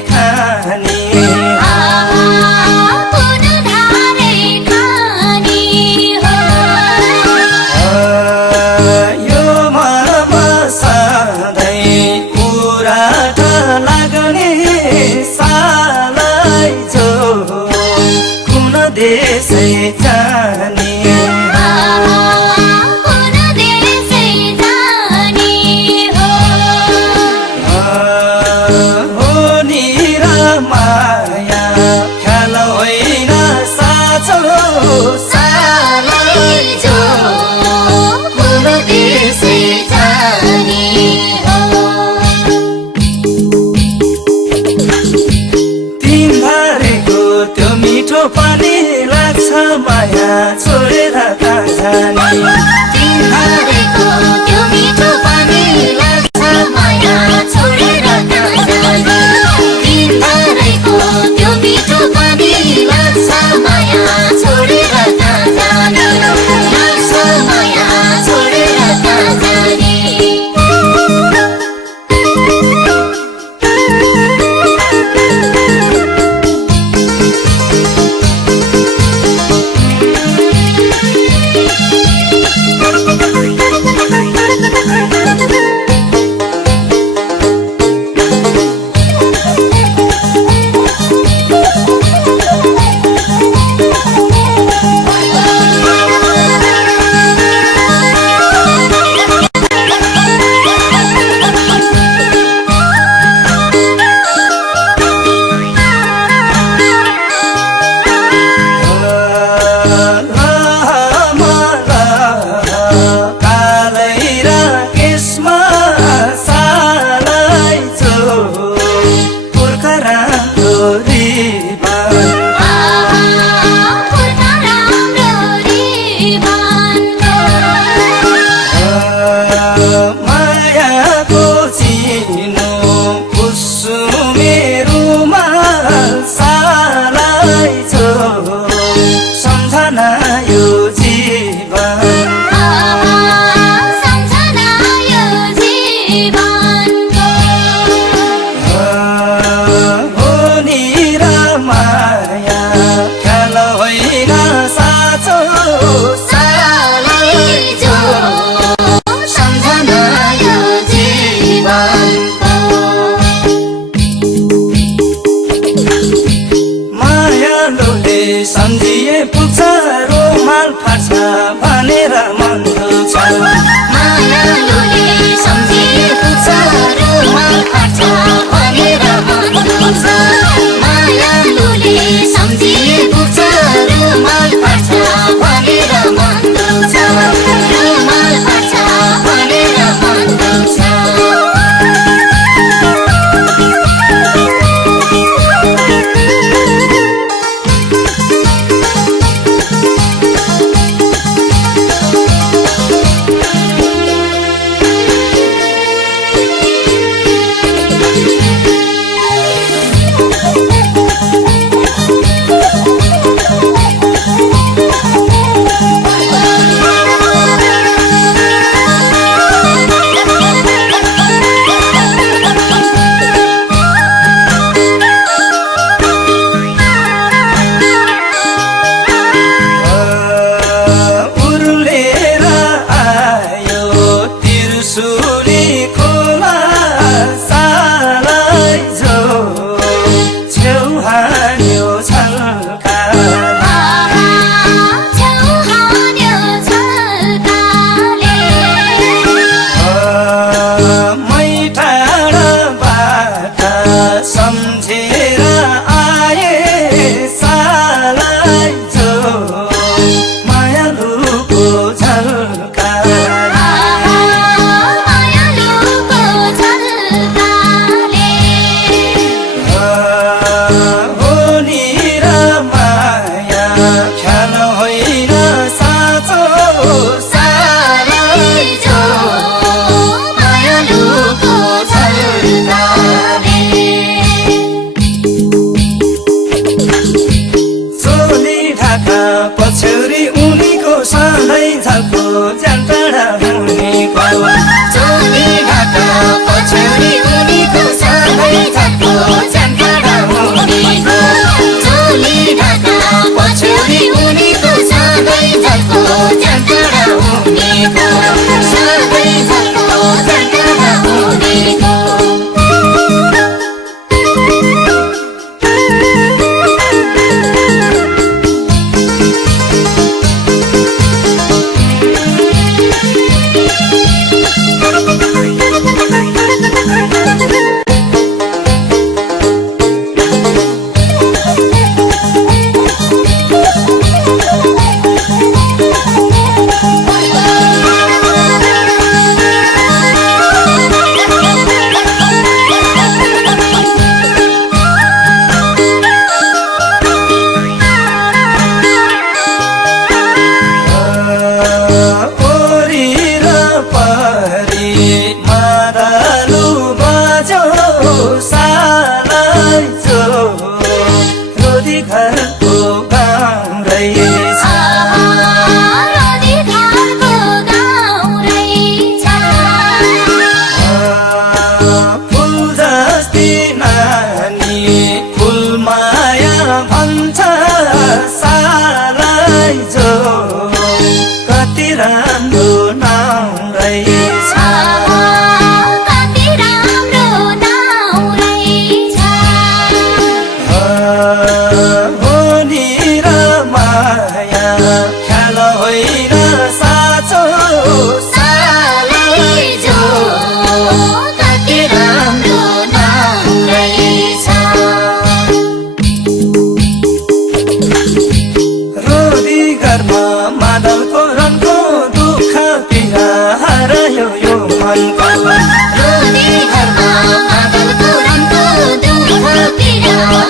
खानी यो मनमा सधैँ पुरा लाग्ने सालै जो कुन देशै जाने पानी लाग्छ माया छोडेर कहाँ जाने तिमीहरूको त्यो मिठो पानी लाग्छ माया छोडेर कहाँ जाने तिमीहरूको त्यो मिठो पानी लाग्छ माया छोडेर कहाँ जाने लाग्छ माया छोडेर कहाँ जाने सम्झिए पुग्छ रुमाल फाट्छ भनेर मन दुख्छ मायालुले सम्झिए पुग्छ रुमाल फाट्छ भनेर मन दुख्छ मायालुले सम्झिए पुग्छ रुमाल फाट्छ भनेर मन दुख्छ रुमाल फाट्छ भनेर मन दुख्छ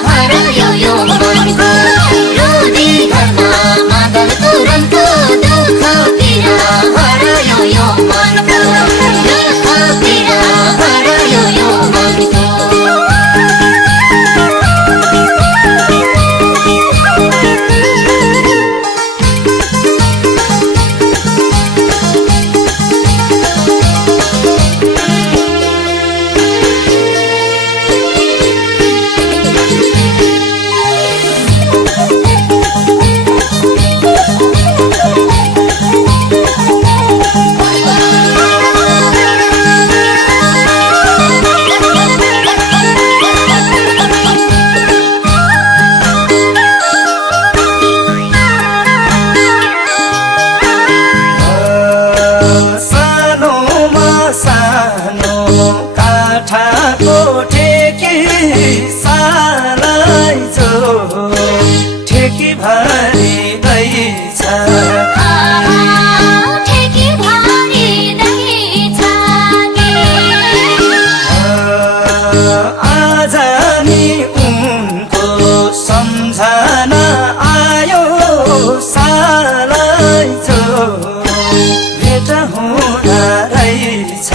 हरायो यो मनको रोदी घरमा मादल तुरन्त दुःख पीडा हरायो यो मनको दुःख पीडा हरायो यो मनको काठाको ठेकी सालाई जो ठेकी भरिँदैछ ठेकी भरिँदैछ आज नि उनको सम्झना आयो सालाई जो भेट हुन रहेछ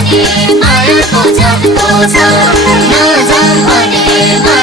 मायाको झल्को छ नजाम भने